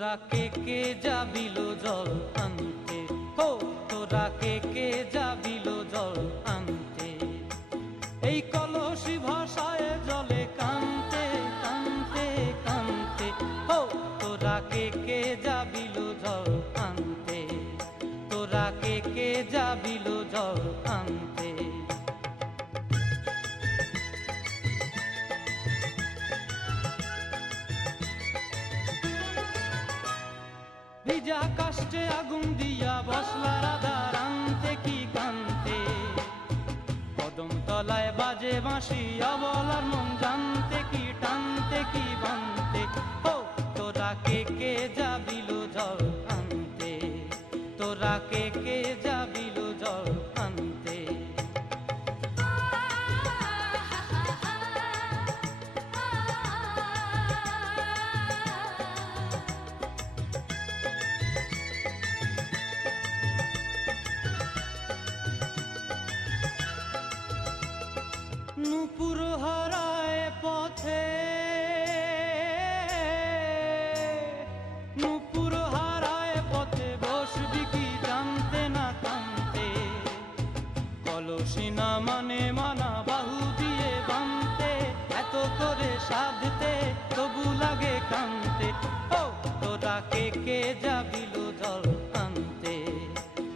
তোরা কে যাবিল জল আনতে, হো তোরা কে যাবিল জল আনতে। এই কলসি ভাষায় জলে কানতে কানতে কানতে, হো তোরা কে যাবিল জল আনতে, তোরা কে যাবিল জল আনতে। ভিজা কাষ্টে আগুন দিয়া বসলা রাধা রানতে কি কানতে, কদম তলায় বাজে বাঁশি অবলার মন জানতে কি টানতে কি বানতে। ও তোরা কে যাবিল জল আনতে, তোরা কে যাবিল জল আনতে। নূপুর হারায় পথে, নূপুর হারায় পথে বসবি কি জানতে না কানতে। কলসি না মানে মানা বাহু দিয়ে বানতে, এত করে সাধতে তবু লাগে কানতে। ও তোরা কে যাবিল জল আনতে,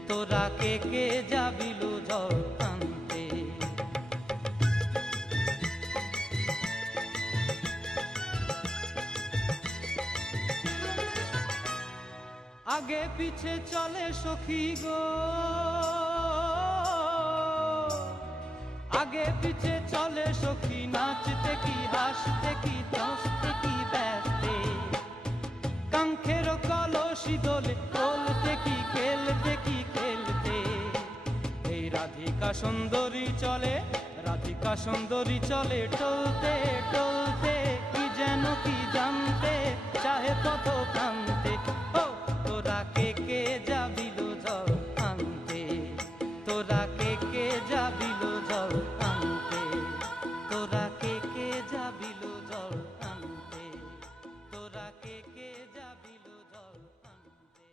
তোরা কে যাবিল জল আনতে। আগে পিছে চলে সখী গো, আগে পিছে চলে সখী, নাচতে কি হাসতে কি দশতে কি ব্যস্তে। কাঙ্ক্ষের কলসি দোলে বলতে কি খেলতে কি খেলতে। এই রাধিকা সুন্দরী চলে, রাধিকা সুন্দরী চলে টলতে টলতে, কি যেন কি জানতে চাহে পথ প্রান্তে। ও তোরা কে যাবিল জল আনতে, তোরা কে যাবিল জল আনতে, তোরা কে যাবিল জল আনতে, তোরা কে যাবিল জল আনতে।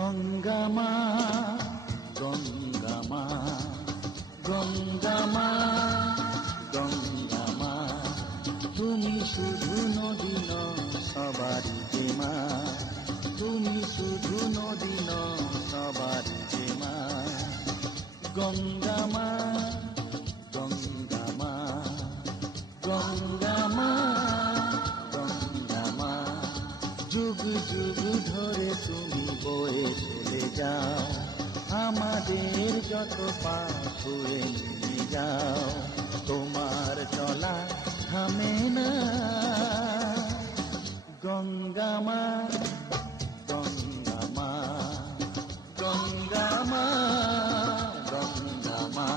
গঙ্গা মা, গঙ্গা মা, গঙ্গা মা, গঙ্গা মা, তুমি শুধু নদী নও সবারই যে মা, তুমি শুধু নদী নও সবারই যে মা। গঙ্গা মা, গঙ্গা মা, গঙ্গা মা, গঙ্গা মা, যুগ যুগ ধরে তুমি বয়ে চলে যাও, আমাদের যত পাপ ছুঁয়ে নিয়ে যাও, তোমার চলা থামে না। গঙ্গা মা, গঙ্গা মা, গঙ্গা মা, গঙ্গা মা।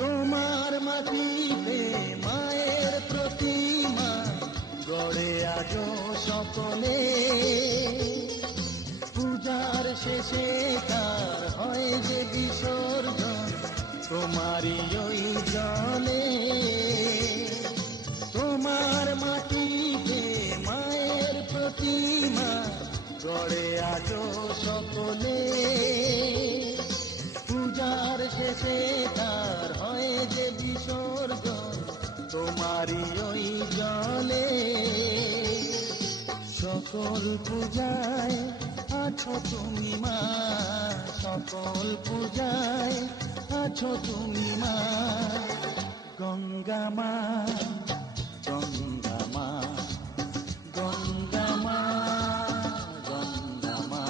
তোমার মাটিতে মায়ের প্রতিমা গড়ে আজো সকলে, পূজার শেষে তার হয় যে বিসর্জন তোমারই ওই জলে। তোমার মাটিতে মায়ের প্রতিমা গড়ে আজো সকলে, পূজার শেষে তার হয় যে বিসর্জন তোমারই ওই জলে। সকল পূজায় আছো তুমি মা, সকল পূজায় আছো তুমি মা। গঙ্গা মা, গঙ্গা মা, গঙ্গা মা, গঙ্গা মা।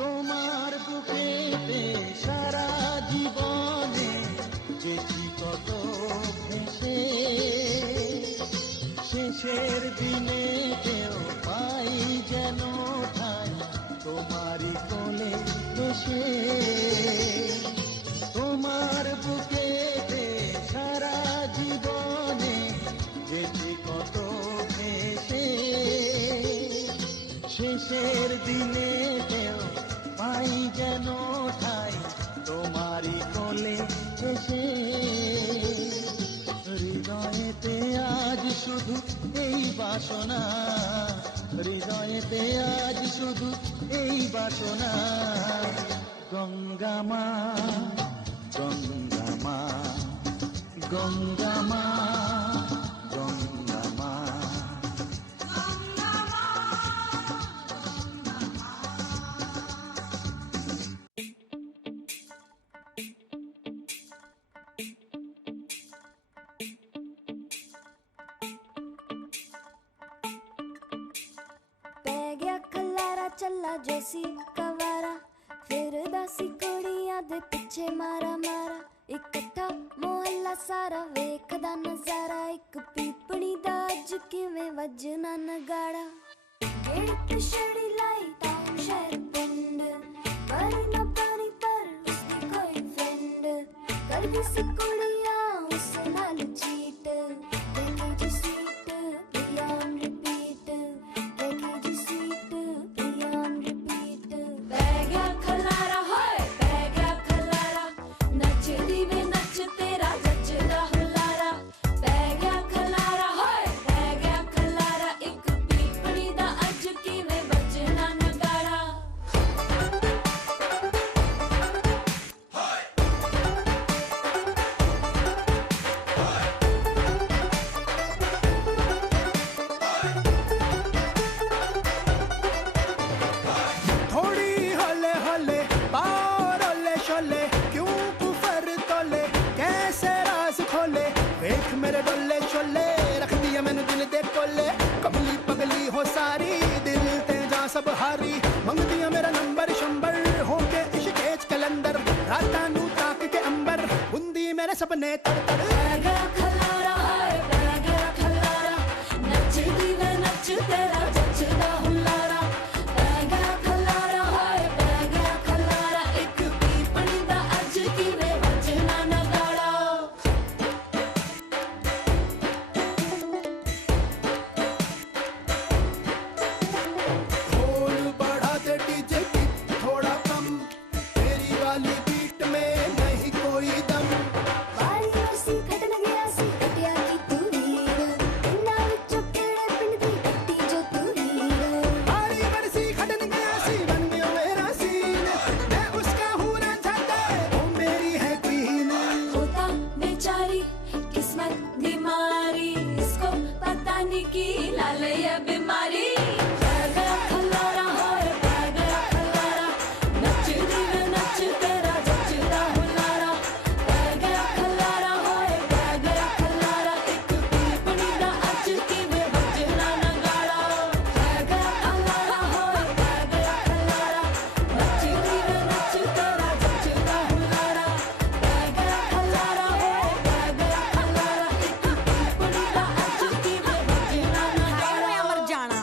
তোমার বুকেতে সারা জীবনে যেছি কত ভেসে, শেষের দিনে কেউ পাই যেন ঠাই তোমারই কোলে বসে। তোমার বুকেতে সারা জীবনে যেছি কত ভেসে, শেষের দিনে কেউ পাই যেন ঠাই তোমারই কোলে এসে। হৃদয়েতে আজ শুধু এই বাসনা, হৃদয়েতে আজ শুধু এই বাসনা। গঙ্গা মা, গঙ্গা মা, গঙ্গা মা, গঙ্গা মা। ਚੱਲਾ ਜੈਸੀ ਕਵਾਰਾ ਫਿਰਦਾ ਸੀ ਕੁੜੀਆਂ ਦੇ ਪਿੱਛੇ ਮਾਰਾ ਮਾਰਾ, ਇਕੱਠਾ ਮੁਹੱਲਾ ਸਾਰਾ ਵੇਖਦਾ ਨਜ਼ਾਰਾ, ਇੱਕ ਪੀਪਣੀ ਦਾ ਅੱਜ ਕਿਵੇਂ ਵੱਜਣਾ ਨਗਾੜਾ। ਗੇਟ ਛੜੀ ਲਾਈ ਟਾਊਨ ਸ਼ਹਿਰ ਪਿੰਡ, ਪਰ ਨਾ ਪਾਣੀ ਪਰ ਉਸਦੀ ਕੋਈ ਫਰੈਂਡ, ਕਰਦੀ ਸੀ ਕੁੜੀਆਂ ਉਸ ਨਾਲ ਚੀਟ, ਦੇਖੀ ਜੀ ਸੀਟ ਬਿਯੋਂਡ ਰਿਪੀਟ, ਦੇਖੀ ਜੀ ਸੀਟ ਬਿਯੋਂਡ ਰਿਪੀਟ। ਪੈ ਗਿਆ ਖਲਾਰਾ ਹੋਏ ਪੈ ਗਿਆ ਖਲਾਰਾ, ਨੱਚਦੀ ਵੇ ਨੱਚ ਤੇਰਾ ਜੱਚਦਾ ਹੁਲਾਰਾ, ਪੈ ਗਿਆ ਖਲਾਰਾ ਹੋਏ ਪੈ ਗਿਆ ਖਲਾਰਾ, ਇੱਕ ਪੀਪਣੀ ਦਾ ਅੱਜ ਕਿਵੇਂ ਵੱਜਣਾ ਨਗਾੜਾ। मेरे डोले शोले रख दिया मैंने दिल दे कोले कमली पगली हो सारी दिल ते जा सब हारी मंग दिया मेरा नंबर शंबर हो के इश्क कलंदर राता नू ताक के अंबर बुंदी मेरे सपने तर तर गया खलारा हाय गया खलारा नचदी वे नच तेरा जचदा हुलारा गया खलारा हाय गया खलारा एक पीपणी दा अज किवे बजना नगाड़ा ढोल बढ़ा दे डीजे की थोड़ा कम तेरी वाली बीट में नहीं कोई दम बारी सी खटन गया सी कटिया की तू हीर इन्ना विचों केड़े पिंड दी कट्टी जो तू हीर बारी बरसी खटन गया सी बन गया मेरा सीन मैं उसका हूँ रांझा वो मेरी है क्वीन होता बेचारी किस्मत बीमारी इसको पता नहीं की लाल ये बीमारी गया खलारा हाय गया खलारा नचदी वे नच तेरा जचदा हुलारा गया खलारा हाय गया खलारा एक पीपणी दा अज किवे बजना नगाड़ा गया खलारा हाय गया खलारा नचदी वे नच तेरा जचदा हुलारा गया खलारा हाय गया खलारा एक पीपणी दा अज किवे बजना नगाड़ा मर जाना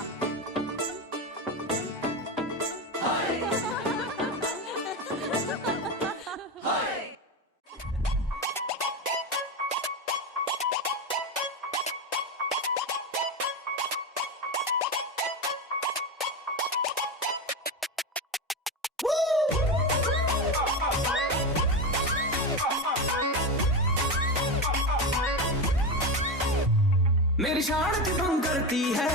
मेरी शान की भंग करती है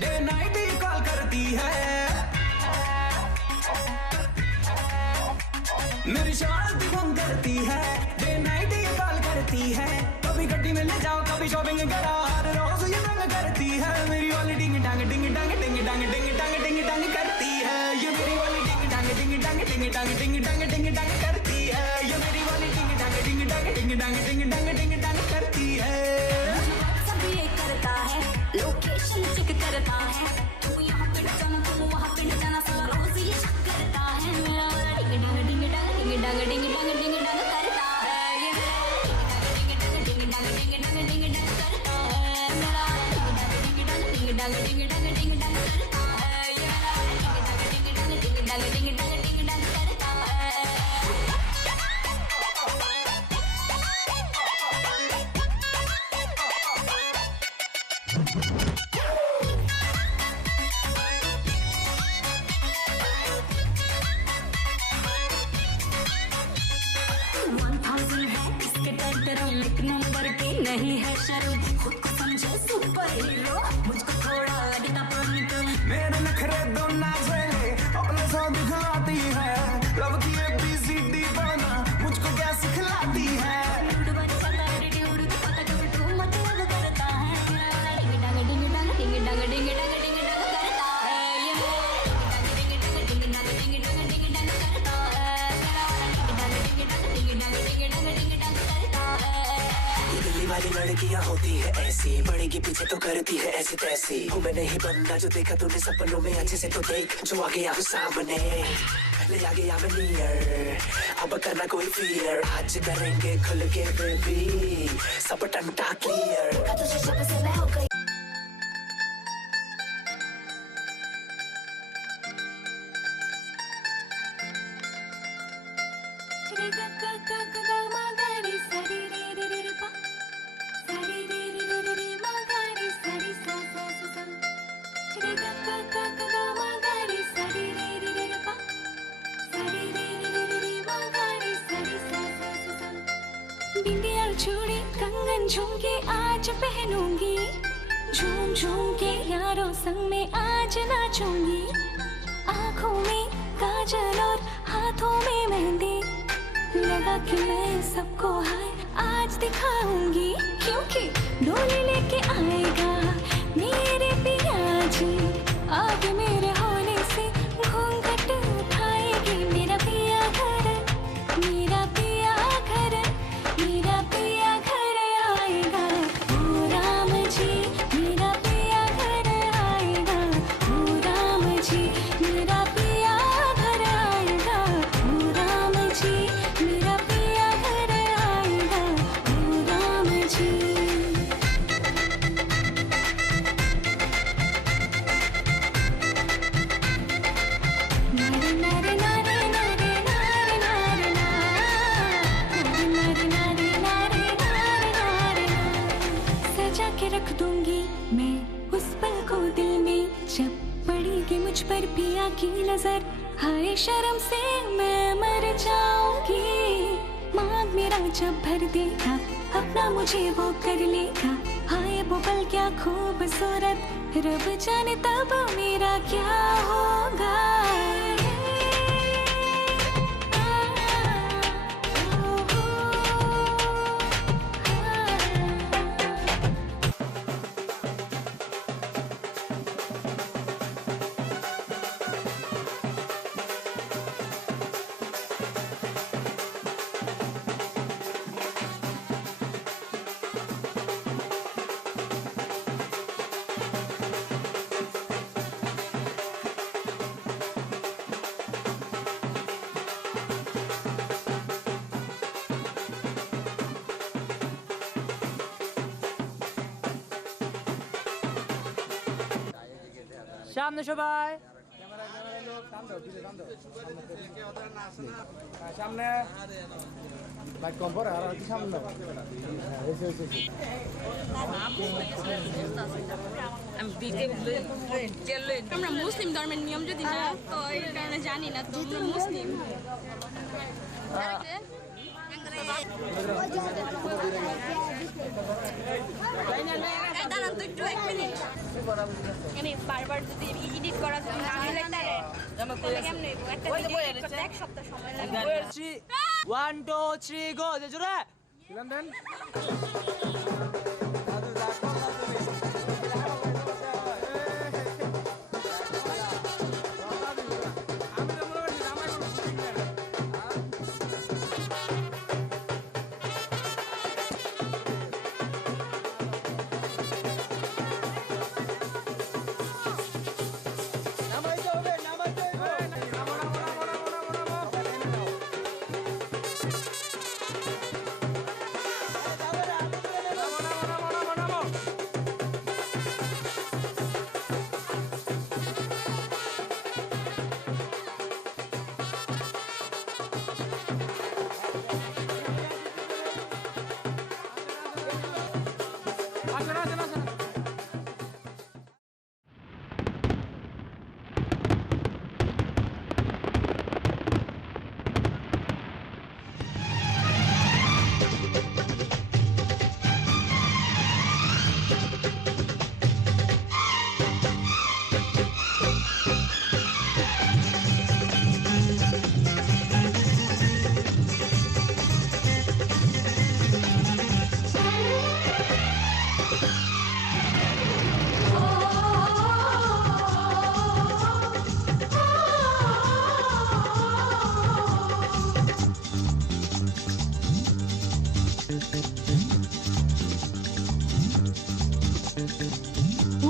डे नाइट ही कॉल करती है मेरी शान की भंग करती है डे नाइट ही कॉल करती है कभी गड्डी में ले जाओ कभी शॉपिंग करा हर रोज ये तंग करती है मेरी वाली डिंग डांग डिंग डांग डिंग डांग डिंग डांग डिंग डांग करती है ये मेरी वाली डिंग डांग डिंग डांग डिंग डांग डिंग डांग डिंग डांग करती है ये मेरी वाली डिंग डांग डिंग डांग डिंग डांग डिंग डांग डिंग डांग करती है सब ये करता है लोकेशन चेक करता है तू यहाँ पे जाना तू वहाँ पे जाना सारा रोज ये शक करता है मेरा वाला डिंग डांग डिंग डांग डिंग डांग डिंग डांग डिंग डांग करता है ये मेरा डिंग डांग डिंग डांग डिंग डांग करता है मेरा डिंग डांग डिंग डांग डिंग डांग डिंग डांग करता है ये मेरा डिंग डांग डिंग डांग डिंग डांग डिंग डांग करता है एक नंबर की नहीं है शर्म खुद को समझे सुपर हीरो मुझको थोड़ा अड्डा पानी को मेरे नखरे दो ना झेले अपने सौ दिखलाती है लव की ABCD बना मुझको क्या सिखलाती है लूड बच्चा का एटीट्यूड तो पता कभी तू मतलब करता है डिंग डांग डिंग डांग डिंग डांग डिंग डांग डिंग डांग करता है ये डिंग डांग डिंग डांग डिंग डांग डिंग डांग करता है डिंग डांग डिंग डांग डिंग डांग डिंग डांग करता है ये दिल्ली वाली लड़कियां होती है ऐसी पड़ेगी पीछे तो करती है ऐसी तैसी हूँ मैं नहीं बंदा जो देखा तूने सपनों में अच्छे से तो देख जो आ गया हूँ सामने ले आ गया मैं नियर अब करना कोई फियर आज करेंगे खुल के बेबी सब टंटा क्लियर तुझे शक से मैं हो गई बिंदिया चूड़ी कंगन झुमके आज पहनूंगी झूम झूम के यारों संग में आज नाचूंगी आँखों में काजल और हाथों में मेहंदी लगा कि मैं सबको हाय आज दिखाऊंगी क्योंकि डोली लेके आएगा मेरे पिया जी आगे मेरे होने से घूंघट उठाएगी मेरा पिया घर जब पड़ेगी मुझ पर पिया की नजर, हाय शर्म से मैं मर जाऊंगी। मांग मेरा जब भर देगा, अपना मुझे वो कर लेगा। हाय वो पल क्या खूबसूरत, रब जाने तब मेरा क्या होगा। সামনে সবাই সামনে লাইক কম পরে আর কি সামনে দাও আমরা মুসলিম ধর্মের নিয়ম যদি না তো এই কারণে জানি না তো আমরা মুসলিম বারবার যদি এডিট করা যদি না হলে তাহলে কেমন একটা ভিডিও এডিট করতে এক সপ্তাহ সময় লাগবে 1 2 3 গো জোরে লন্ডন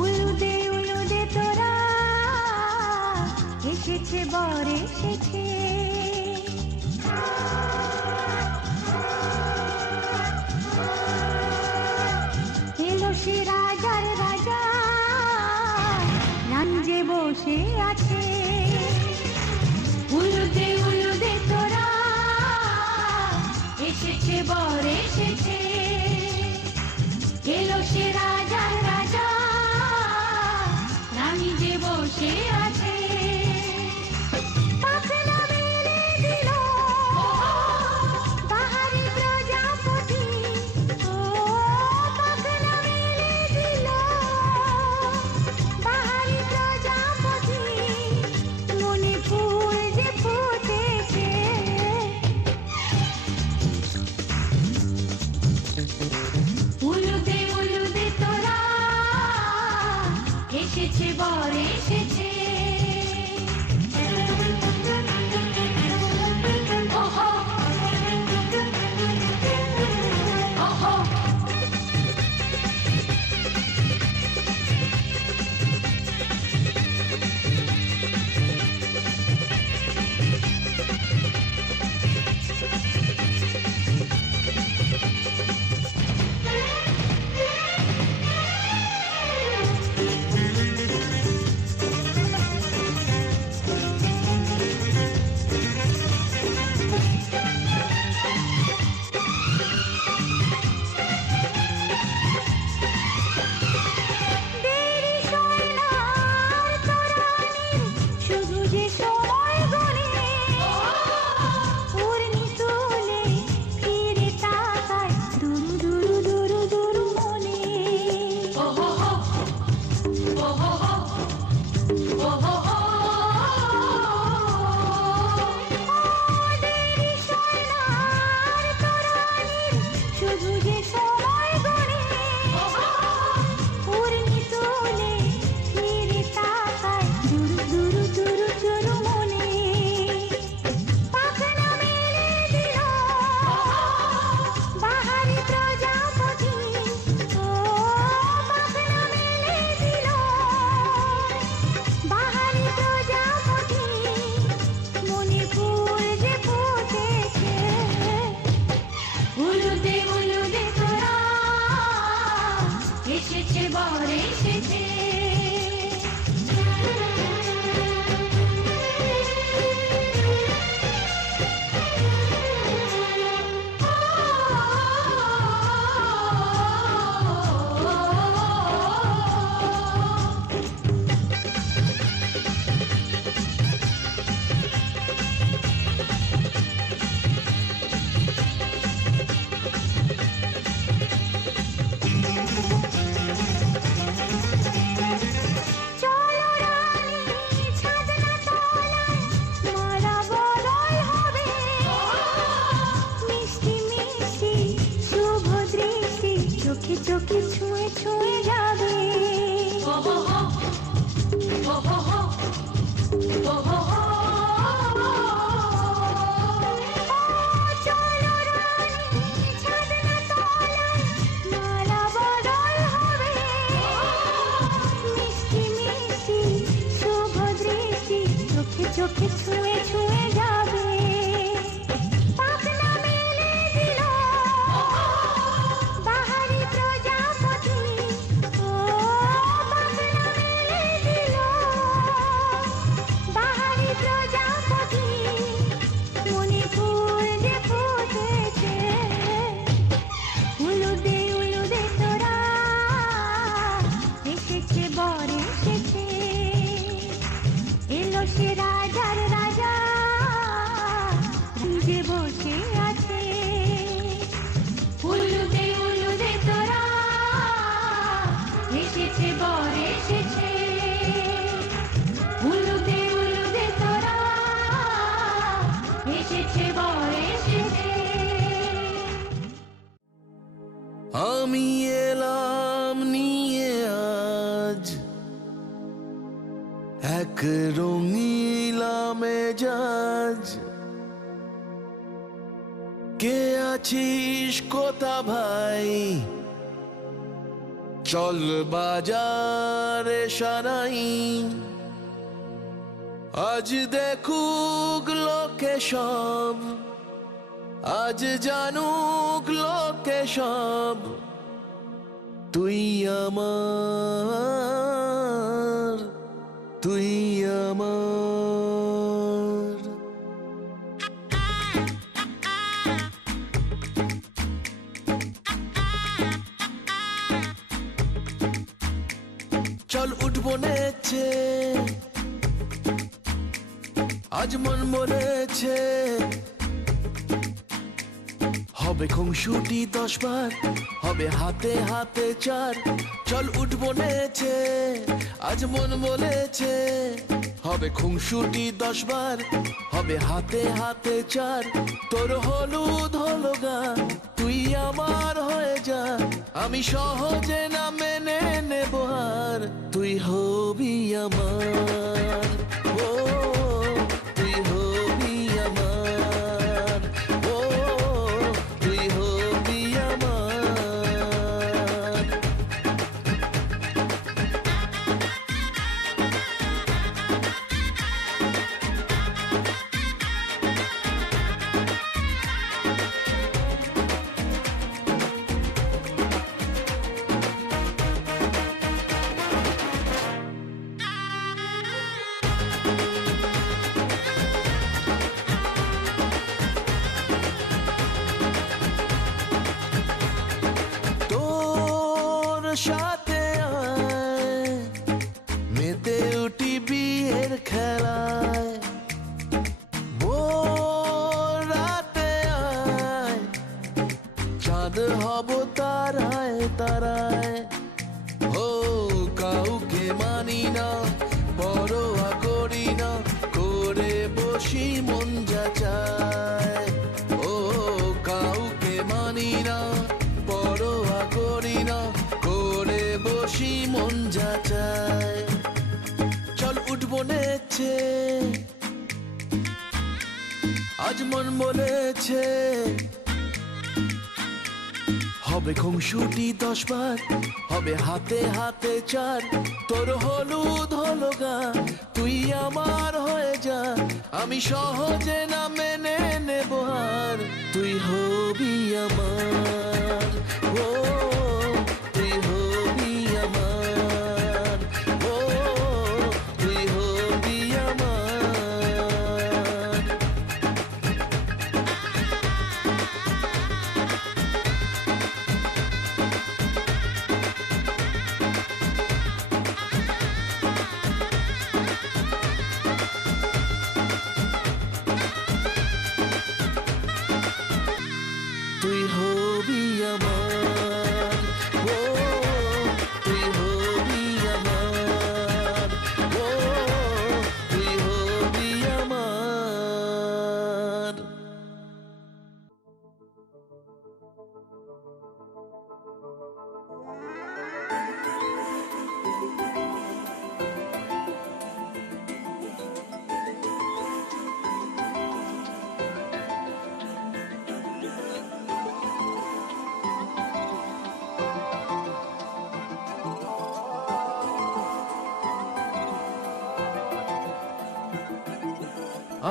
উলুদে তোরা এসেছে বর এসেছে, এলো সে রাজার রাজা রাঞ্জে বসে আছে। উলুদে তোরা এসেছে বর এসেছে, এলো সে রাজার রাজা রানী যে বসে আছে। পাখনা মেলে দিল বাহারি প্রজাপতি, ও পাখনা মেলে দিল বাহারি প্রজাপতি, মনে ফুল যে ফুটেছে। উলুদে তোরা এসেছে বর এসেছে। ওহো ওহো শুধু যে সময় গড়ে পূর্ণি তোলে ফিরে তাকায় দুরু দুরু দুরু দুরু মনে পাখনা মেলে দিল বাহারি প্রজাপতি ও পাখনা মেলে দিল বাহারি প্রজাপতি মনে ফুল যে ফুটেছে উলুদে উলুদে তোরা এসেছে বর এসেছে চলো রানী ছাদনা তলায় মালা বদল হবে মিষ্টি মিষ্টি শুভ দৃষ্টি চোখে চোখে ছুঁয়ে ছুঁয়ে যাবে চলো রানী ছাদনা তলায় মালা বদল হবে মিষ্টি মিষ্টি শুভ দৃষ্টি চোখে চোখে ছুঁয়ে ছুঁয়ে যাবে পাখনা মেলে দিল বাহারি প্রজাপতি ও পাখনা মেলে দিল বাহারি প্রজাপতি মনে ফুল যে ফুটেছে উলুদে উলুদে তোরা এসেছে বর এসেছে এলো সে রাজার রাজা যে বসে আছে উলুদে উলুদে তোরা এসেছে বর এসেছে উলুদে উলুদে তোরা এসেছে বর এসেছে আমি এলাম নিয়ে আজ এক রঙিলা মেজাজ কে আছিস কোথা ভাই চল বাজারে সারাই আজ দেখুক লোকে সব আজ জানুক লোকে সব তুই আমার তুই আমার চল উঠবো নেচে আজ মন বলেছে হবে খুংসুটি 10 বার হবে হাতে হাতে চার চল উঠবো নেচে আজ মন বলেছে হবে খুংসুটি 10 বার হবে হাতে হাতে চার তোর হলুদ হলো গা তুই আমার হয়ে যা আমি সহজে না মেনে নেব আর তুই হবি আমার ও তুই হবি আমার ও তুই হবি আমার সাথে আয় মেতে উঠি বিয়ের খেলায় ভোর রাতে আয় চাঁদ হব তারায় তারায় ও কাউকে মানি না বড় বসি মন যা চায়। ও কাউকে মানি না, পরোয়া করি না, করে বসি মন যা চায়। চল উঠবো নেচে, আজ মন বলেছে হবে খুনসুটি 10 বার, হবে হাতে হাতে 4। তোর হলুদ হলো গা, তুই আমার হয়ে যা, আমি সহজে না মেনে নেব আর। তুই হবি আমার, ও তুই হবি আমার, ও তুই হবি আমার। তুই হবি আমার, ও তুই হবি আমার, ও তুই হবি আমার।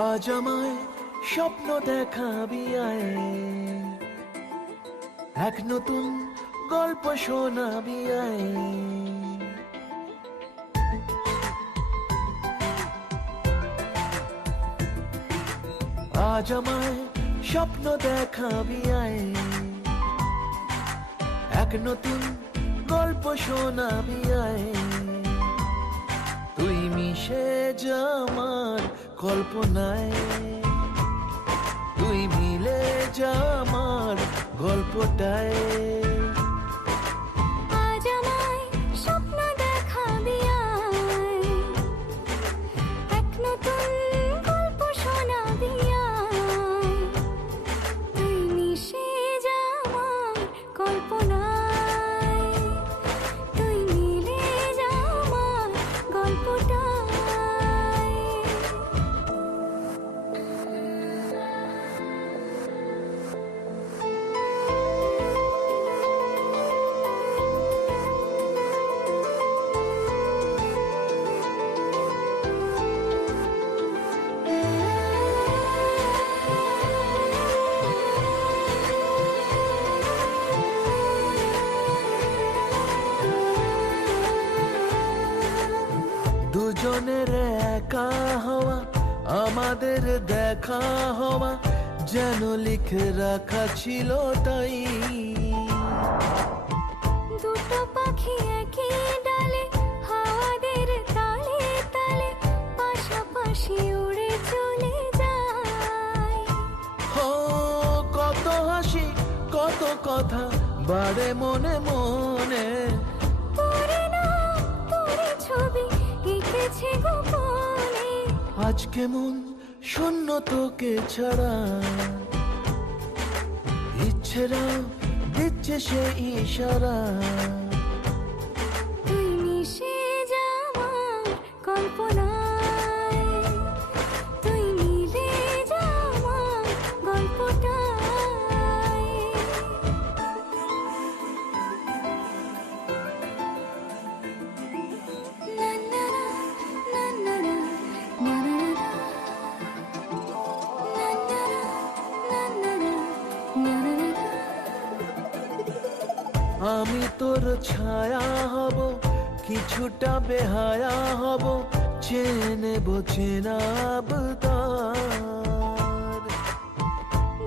আজ আমায় স্বপ্ন দেখাবি আয়, এক নতুন গল্প শোনাবি আয়। আজ আমায় স্বপ্ন দেখাবি আয়, এক নতুন গল্প শোনাবি আয়। তুই মিশে যা আমার কল্পনায়, তুই মিলে যা আমার গল্পটায়। আজ আমায় স্বপ্ন দেখাবি আয়, এক নতুন গল্প শোনাবি আয়। তুই মিশে যা আমার কল্পনায়, তুই মিলে যা আমার গল্পটায়। দুজনের একা হওয়া, আমাদের দেখা হওয়া যেন লিখে রাখা ছিল তাই। দুটো পাখি একই ডালে, হাওয়াদের তালে তালে পাশাপাশি উড়ে চলে যায়। ও কত হাসি কত কথা বাড়ে মনে মনে, তোরে না তোরে ছবি এঁকেছে গোপনে। আজ কেমন শূন্য তোকে ছাড়া, ইচ্ছেরা দিচ্ছে সে ইশারা। তুই মিশে যা আমার কল্পনায়, তুই মিলে যা আমার গল্পটায়। না না না না না না না না আমি তোর ছায়া হব, কিছুটা বেহায়া হব, চেয়ে নেব চেনাব তার।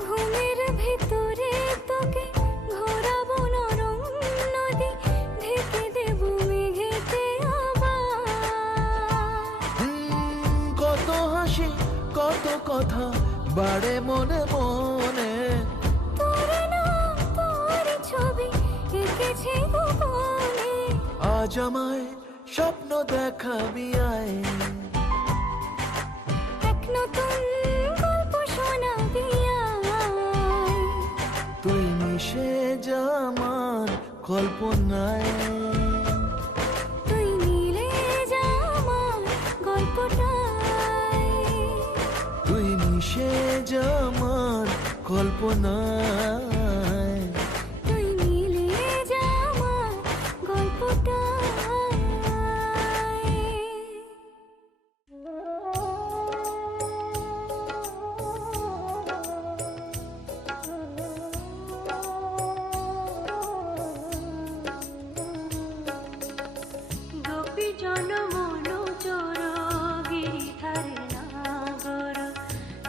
ঘুমের ভেতরে তোকে ঘোরাবো নরম নদী, ঢেকে দেব মেঘেতে আবার। কত হাসি কত কথা বাড়ে মনে মনে, তোরে না তোর ছবি এঁকেছে গোপনে। আজ আমায় স্বপ্ন দেখাবি আয়, এক নতুন ঠিকানা দিয়া তুই মিশে যা আমার কল্পনায়, তুই মিলে যা আমার গল্পটায়, তুই মিশে যা আমার কল্পনায়। তুই মিলে যা আমার গল্পটায়। গোপী জনমন চোর গিরিধারে নাগর,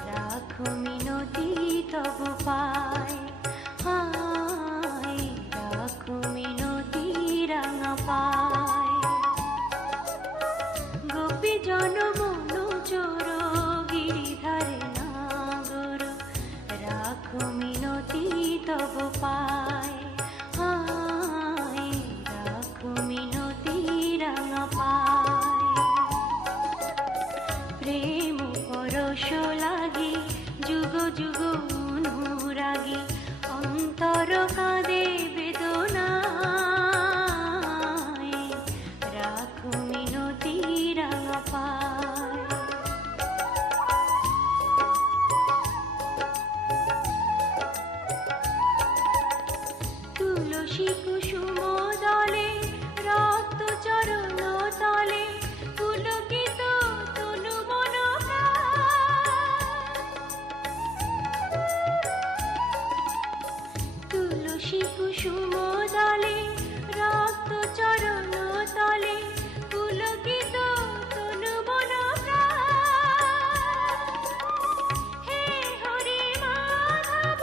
রাখো মিনতি তব পায়, হায় রাখো মিনতি রাঙা পায়। গোপী জনমন চোর গিরিধারে নাগর, রাখো মিনতি তব পায়, হায় রাখো মিনতি রাঙা পায়। প্রেম পরশ লাগি যুগ যুগ অনুরাগী, অন্তর কাঁদে বেদনায়, রাখো মিনতি রাঙা পায়। তুলসী কুসুম দলে রক্ত চরণ তলে, পুলকিত তনু মন তুলসী কুসুম দলে রক্ত চরণ তলে, পুলকিত তনু মন হে হরি মাধব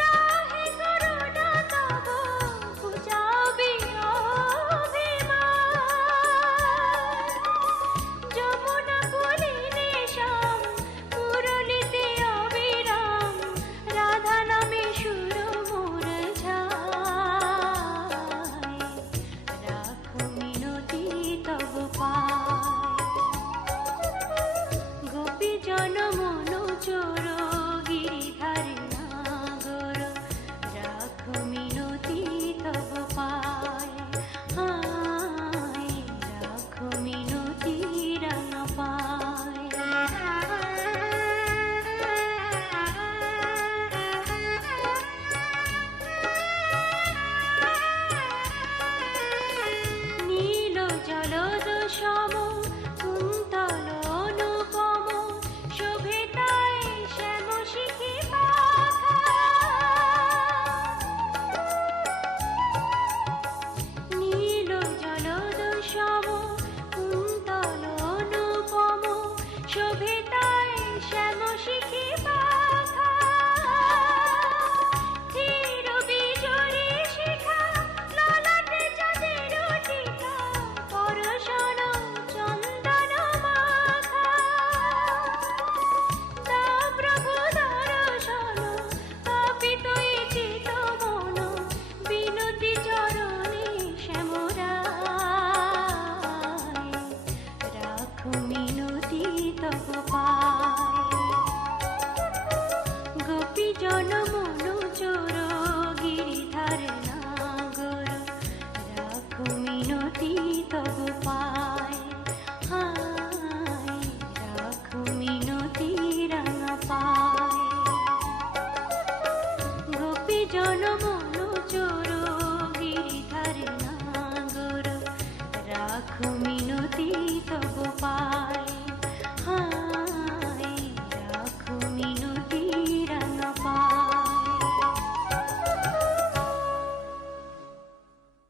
দাহে করুণা তব, বুঝাবি অভিমান। যমুনা কুলিনে শ্যাম মুরলিতে অবিরাম, রাধা নামে সুর মোর ঝায়, রাখো মিনতি তব পায়। গোপী জনমন চোর গিরিধারে নাগর, রাখো মিনতি তব পায়, হায় রাখো মিনতি রাঙা পায়। নীল জলদ সম কুন্তল অনুপম, শোভে তাই শ্যাম শিখি পাখা। নীল জলদ সম কুন্তল অনুপম, শোভে তাই শ্যাম শিখি পাখা। ধীর বিজয়ী শিখা ললাটে চাঁদের টিকা, পরশন চন্দন মাখা। তা প্রভু দর্শন পাপিত এই চিত মন, বিনতি চরণে শ্যামরায়, রাখো মিনতি তব